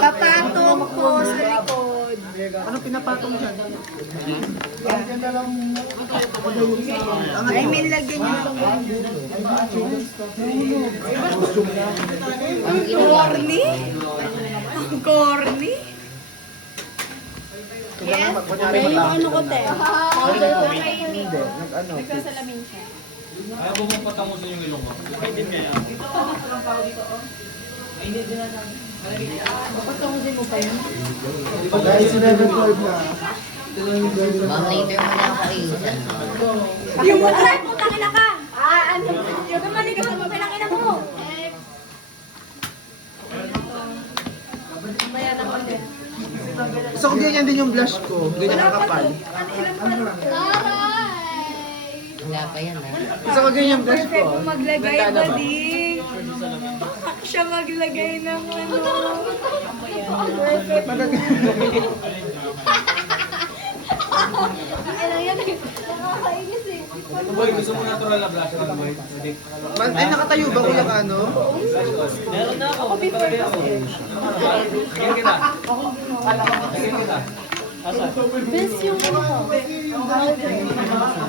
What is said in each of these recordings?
Papatong ko sa likod. Ano pinapatong dyan? I mean, lagyan nyo itong ang corny. Ang corny. Yes. Kunyari Yung matapos ano ko, te. Powder ko. Hindi. Nag-ano? Nagkasalamin siya. Ayaw mo mong patangusin yung ilong ko. Pwede kaya. Papatungusin mo pa yun? Guys, 11-12 na. Ma'am, later mo na ako ayusan. Yung wala, putang ina ka! Ano? Yung kamali ka sa putang ina mo! Maya na ako din. So kung ganyan din yung blush ko, ganyan kakapal. Wala pa yan, ha? So kung ganyan yung blush ko, Perfect mo maglagay, ganda ba? buding. Siya maglagay ng ano. Perfect. Ano yan eh. Nakakainis eh. Boy, gusto mo natural na blush on boy? Pwede. Ay, nakatayo ba kuya ka, ano? Meron na ako. Nagkalagay ako. Tingin kita. Tingin kita. Asa? Best yung ano.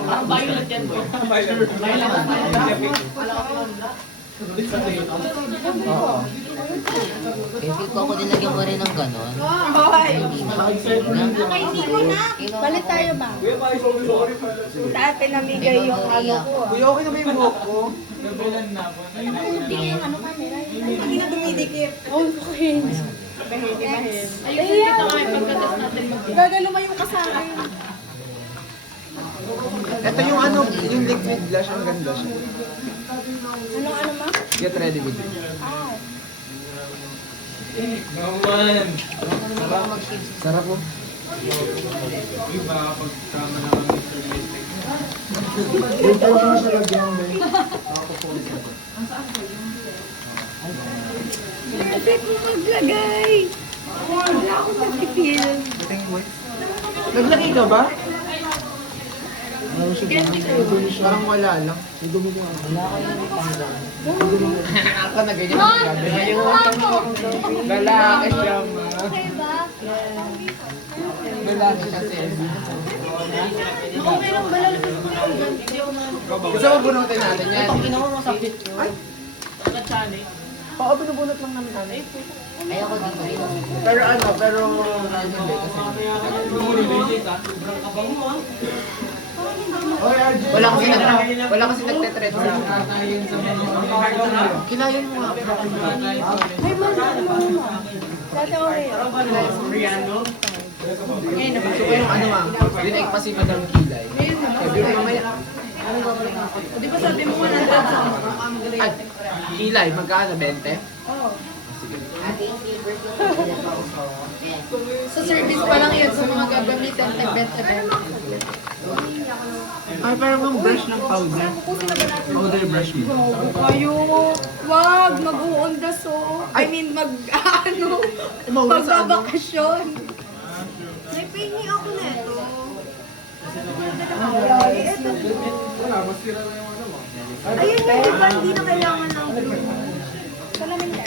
Ang violet yan boy. Violet. Kasi ko ako dinagyan mo rin ng ganon. Hoy! Hindi na. Balit tayo ba? Dati namigay yung ano ko. Kuya, okay na ba yung buhok ko? Tingin ano camera? Hindi na dumidikit. Oh, okay. Bahin. Ayun, dito kami pagkatas natin gagalumayo ka sa akin. Ito yung ano, yung liquid blush, ang ganda siya. Ano ma? Get ready with it. Ah. Naman. Sarap po. Iba kapag kama na kami sa music. Dito ko na siya lagyan mo. Perfect mo maglagay. Wala akong nag-feel. Naglagay ka ba? Parang wala lang. Wala ka yung panggang. Ako na ganyan. Lalaki siya, ma. Okay ba? Lalaki kasi. Okay lang ba? Lalabas mo lang dyan. Gusto mo bunutin natin yan? Ginawa mo sa fit ko. Ay, Katsani. oo, binubunot lang namin namin. Ayoko dito rin. Pero hindi kasi. Lumuli legit ha. Sobrang kabang mo ha. Wala kasi nagte-thread sa akin. Kinayan mo nga. Ay, mo. Dati Oreo. Ngayon naman. So yung ano nga, dinaig pa si Madam Kilay. Sabi mo mamaya. Di ba sabi mo 100 sa Ay, Kilay, magkano? 20? Oo. Ate, yung flavor ko. Sa service pa lang yun sa mga gagamitan ng event. Ay, parang ang brush ng powder. Powder brush mo. Kayo, wag, mag-uundaso. I mean, ano, Mauuna sa ano? magbabakasyon. May pingi ako na ito. Ayun nga, iba, hindi na kailangan ng blue. Salamin ka.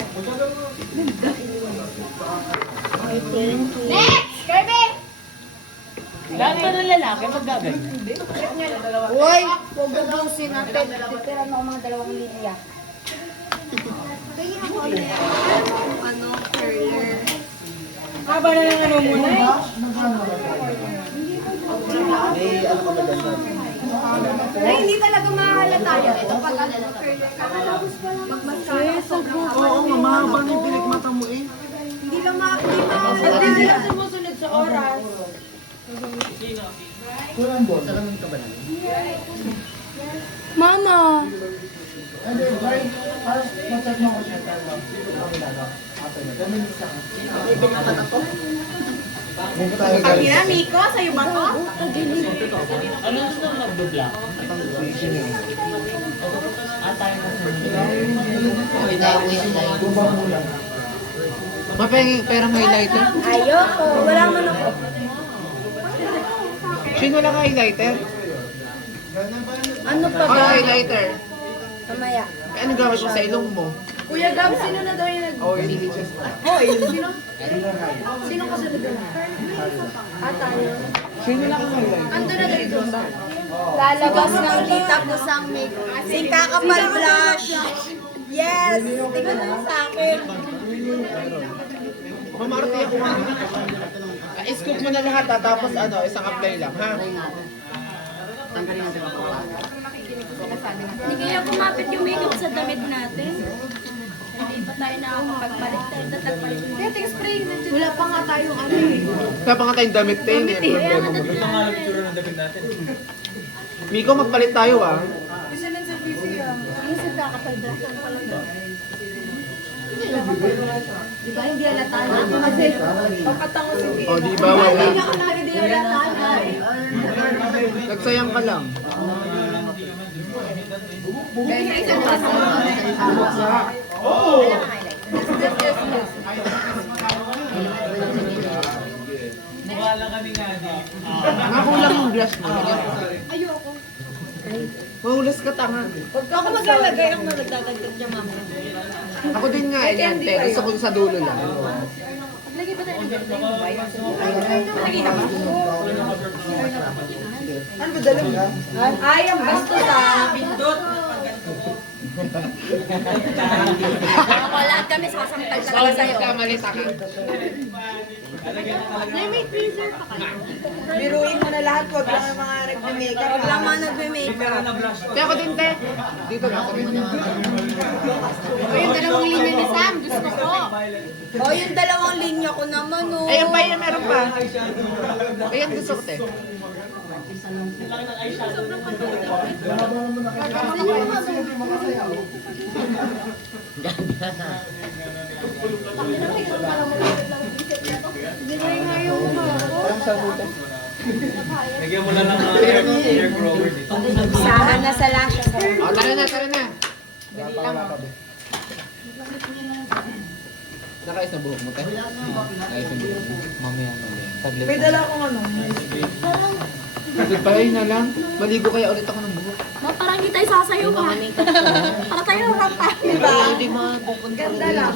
Next! Kirby! Lahat ba ng lalaki magagay? Uy! Huwag ubusin natin. Titiran mo ang mga dalawang linya. Kaya ako ano, curler. Haba na lang ano muna eh. Ay, hindi talaga mahalata yun. Ito pag ano, curler. Kakatapos pa lang. Magmaskara. Oo nga, mahaba na yung pinagmata mo eh. Hindi lang hindi sila sumusunod sa oras. Salamin ka ba na? Mama! Kami na, Miko, sa'yo ba to? Ano gusto mo mag-black? Tayo na Mapahingin perang highlighter. Ayoko, wala man ako. Sino lang highlighter? Ano pa Oh, ba? highlighter. Mamaya. Eh, ano gamit mo sa ilong mo? Kuya Gab, sino na daw yung nag... Oil. Oil? Sino? Sino kasunod doon? Tayo. Sino lang ang highlight? Ando na dito ba? Lalabas ng kita ko sa make. Sing kakapal blush. Yes! Tingnan mo sa akin. Mamarte ako nga. I-scoop mo na lahat ha, tapos ano, isang apply lang ha. Hindi kaya kumapit yung makeup sa damit natin. Hindi pa tayo nakakapagpalit. Tayo tatagpalit mo. Dating spray. Wala pa nga tayong ano. Kaya pa nga tayong damit tayo. Kaya nga Ito nga lang itsura ng damit natin. Miko, magpalit tayo ah. Isa lang sa PC ah. Ano sa kakapal blush ang pala doon? Di ba hindi halata? Kasi papatango si Pia. O, di ba wala? Hindi ako nakagadi halata. Nagsayang ka lang. Dahil sa isang basa mo. Mukha lang kami nga di. Nakulang yung glass mo. Ayoko. Mahulas ka tanga. Huwag ako maglalagay ako na nagdadagdag niya mamaya. Ako din nga, yan. Gusto ko sa dulo lang. Lagi ba tayo ng birthday mo ba? Lagi na ba? Ano ba dalang ka? Ay, ang basto sa pindot. Ako lahat kami sasampal talaga sa'yo. Kamalita ka. May freezer pa kayo. Biruin mo na lahat, huwag lang ang mga nagme-makeup. Huwag lang mga nagme-makeup. Kaya ako din, te. Dito na. O yung dalawang linya ni Sam, gusto ko. O yung dalawang linya ko naman, o. Ayan pa, yan meron pa. Ayan gusto ko, te. Lagyan mo na lang ng air grower dito. Isahan na sa lashes. O, tara na, tara na. Nakais na buhok mo, te? Nakais na buhok mo. Mamaya na lang. Saglit. May dala akong ano. Saglit pa yun na lang. Maligo kaya ulit ako ng buhok. Ma, parang hindi tayo sasayaw pa. Para tayo rata. Diba? Hindi mapupunta. Ganda lang.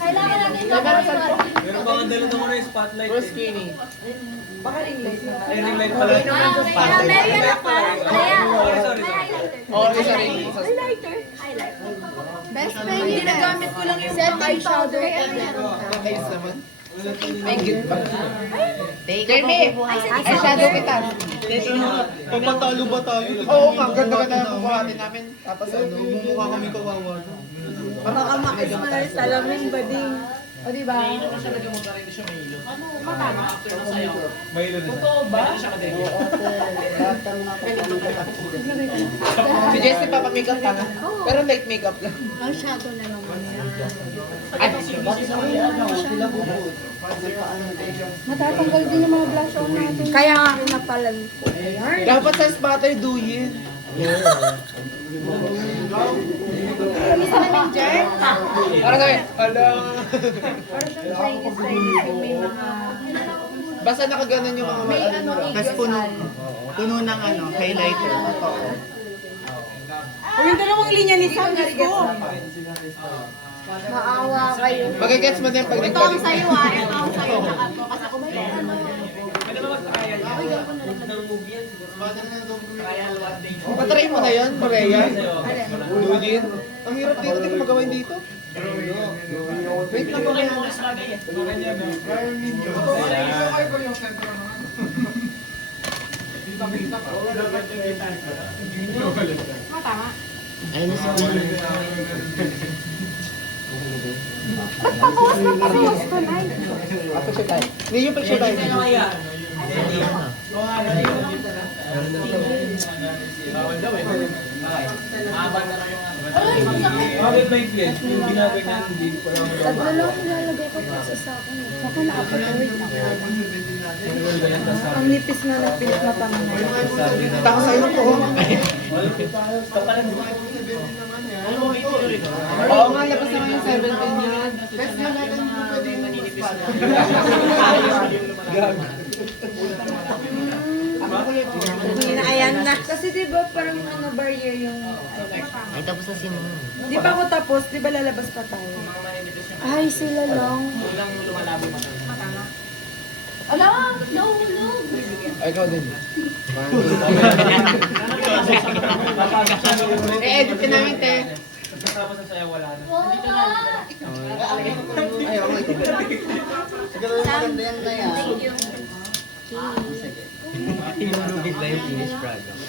Kailangan natin ito. Meron pa nga dala ng mga spotlight. Or skinny. Baka ring light na. Ay, ring light pala. Kaya meron yan ako. Kaya. Sorry. Oo, isa rin. Highlighter. Highlighter. Best friend, ginagamit ko lang yung pang eyeshadow. Nakais naman. May git ba? Jeremy! Eyeshadow kita. Papatalo ba tayo? Oo nga, ganda-ganda yung bubuhatin namin. Tapos ano, Mukha kami kawawa. Baka makis mo na yung salamin ba din? O diba? Mahilo na siya. Si Jessie papamakeup ka na. Pero light makeup lang. Eyeshadow na naman yan. Ay, Matatanggal din yung mga blush on natin. Kaya nga pinapalan ko. dapat sa spatter duyin. Isa na ng jet? Para gawin. Ala. Para siyang Chinese yung may mga... Basta nakaganon yung mga May ano, Tapos puno ng ano, highlighter. O yung dalawang linya ni Sam, gusto ko. Maawa kayo. Magigets mo din pag Ito ang sayo ah, ito ang sayo. Tsaka to. Kasi ako may ano... Patry mo na yan, Maria. Duyin. Ang hirap dito, hindi ko magawain dito. Wait lang ba yan? Tama. Ayun na si Queen. Ba't pabawas na pabawas ka na? Picture tayo. Hindi yung picture tayo. Bakit may place? Yung ginaganyan, hindi ko alam. Tatlo lang nilalagay ko pa sa akin. Saka na-upload na. Ang nipis na nagpilit na panganay. Tako sa'yo ng puho. Oo nga, labas naman yung 17 yan. Best nga natin yung pwede yung maninipis na. Gag. Hindi na, ayan na. Kasi di ba parang ano, barrier yung... Ay, tapos na si Moon. Di pa ako tapos, di ba lalabas pa tayo? Ay, sila lang. Alam, nahulog. Ay, ikaw din. Eh, edit ka namin, te. Tapos na sa'yo, wala na. Ay, ako ito. Thank you. Tinulugin na yung finish product.